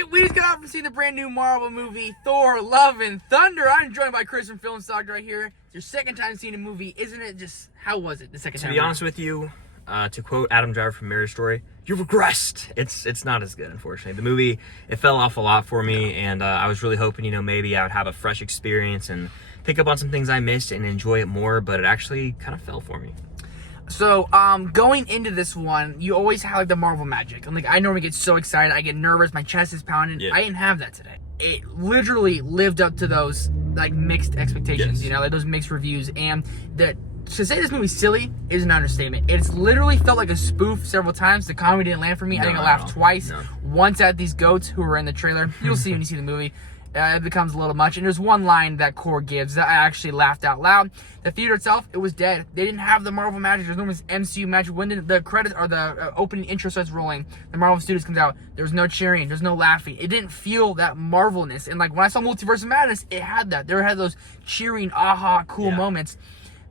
right, we just got off from seeing the brand new Marvel movie, Thor, Love and Thunder. I'm joined by Chris from Film Stock right here. It's your second time seeing a movie, isn't it? Just, how was it the second time? To be honest with you, to quote Adam Driver from Marriage Story, you've regressed. It's not as good, unfortunately. The movie, it fell off a lot for me, and I was really hoping, maybe I would have a fresh experience and pick up on some things I missed and enjoy it more, but it actually kind of fell for me. So, going into this one, you always have, the Marvel magic. And, I normally get so excited. I get nervous. My chest is pounding. Yeah. I didn't have that today. It literally lived up to those, mixed expectations, yes. Those mixed reviews. And to say this movie's silly is an understatement. It's literally felt like a spoof several times. The comedy didn't land for me. I think I laughed twice. No. Once at these goats who were in the trailer. You'll see when you see the movie. It becomes a little much. And there's one line that Core gives that I actually laughed out loud. The theater itself, it was dead. They didn't have the Marvel magic. There's no MCU magic. When the credits or the opening intro starts rolling, the Marvel Studios comes out, there's no cheering, there's no laughing. It didn't feel that Marvelness. And when I saw Multiverse of Madness, it had that. There had those cheering, aha, cool moments.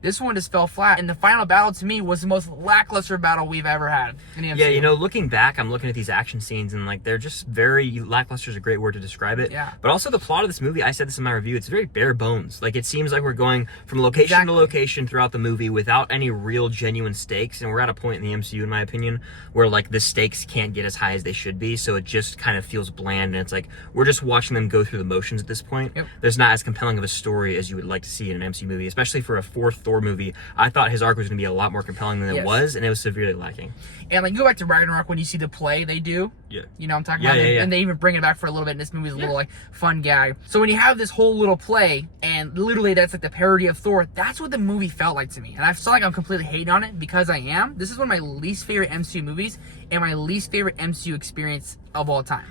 This one just fell flat, and the final battle to me was the most lackluster battle we've ever had in the MCU. Yeah, looking back, I'm looking at these action scenes, and they're just very lackluster is a great word to describe it. Yeah. But also the plot of this movie, I said this in my review, it's very bare bones. It seems like we're going from location to location throughout the movie without any real genuine stakes, and we're at a point in the MCU, in my opinion, where the stakes can't get as high as they should be, so it just kind of feels bland, and it's we're just watching them go through the motions at this point. Yep. There's not as compelling of a story as you would like to see in an MCU movie, especially for a fourth Thor movie. I thought his arc was going to be a lot more compelling than it was, and it was severely lacking. And you go back to Ragnarok when you see the play they do. Yeah. You know what I'm talking about? Yeah. And they even bring it back for a little bit, and this movie's a little fun gag. So when you have this whole little play, and literally that's the parody of Thor, that's what the movie felt like to me. And I feel like I'm completely hating on it because I am. This is one of my least favorite MCU movies and my least favorite MCU experience of all time.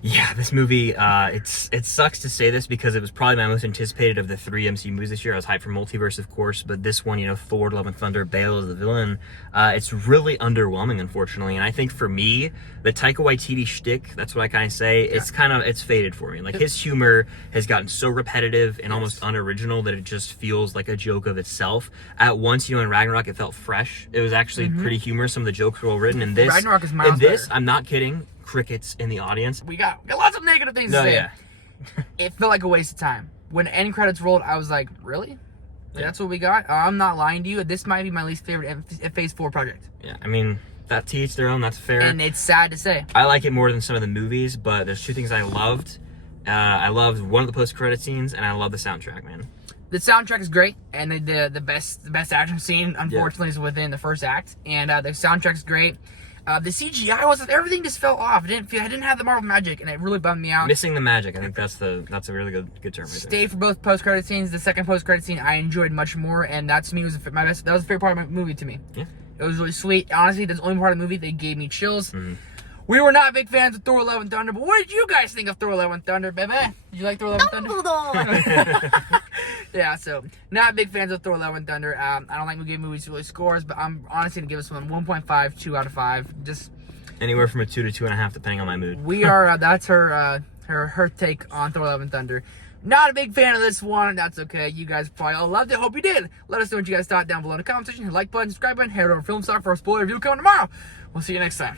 Yeah, this movie, it sucks to say this because it was probably my most anticipated of the three MCU movies this year. I was hyped for Multiverse, of course, but this one, Thor, Love and Thunder, Bale is the villain, it's really underwhelming, unfortunately. And I think for me, the Taika Waititi shtick, that's what I kind of say, it's faded for me. His humor has gotten so repetitive and almost unoriginal that it just feels like a joke of itself. At once, in Ragnarok, it felt fresh. It was actually pretty humorous. Some of the jokes were well written. And this, Ragnarok is miles better. I'm not kidding. Crickets in the audience. We got lots of negative things to say. Yeah. It felt like a waste of time. When the end credits rolled, I was like, really? That's what we got? I'm not lying to you. This might be my least favorite Phase 4 project. Yeah, that to each their own, that's fair. And it's sad to say. I like it more than some of the movies, but there's two things I loved. I loved one of the post-credit scenes, and I love the soundtrack, man. The soundtrack is great, and the best action scene, unfortunately, is within the first act. And the soundtrack's great. The CGI everything just fell off. I didn't have the Marvel magic, and it really bummed me out. Missing the magic, I think that's a really good term. Right Stay for both post-credit scenes. The second post-credit scene I enjoyed much more, and that to me was my best. That was the favorite part of my movie to me. Yeah, it was really sweet. Honestly, that's the only part of the movie that gave me chills. Mm-hmm. We were not big fans of Thor: Love and Thunder, but what did you guys think of Thor: Love and Thunder, baby? Did you like Thor: Love and Thunder? Yeah, so not big fans of Thor: Love and Thunder. I don't like giving movies really scores, but I'm honestly gonna give this one 1.5, 2 out of 5. Just anywhere from a 2 to 2.5, depending on my mood. We are. That's her take on Thor: Love and Thunder. Not a big fan of this one. That's okay. You guys probably all loved it. Hope you did. Let us know what you guys thought down below in the comment section. Hit the like button, subscribe button. Head over to Film Stock for a spoiler review coming tomorrow. We'll see you next time.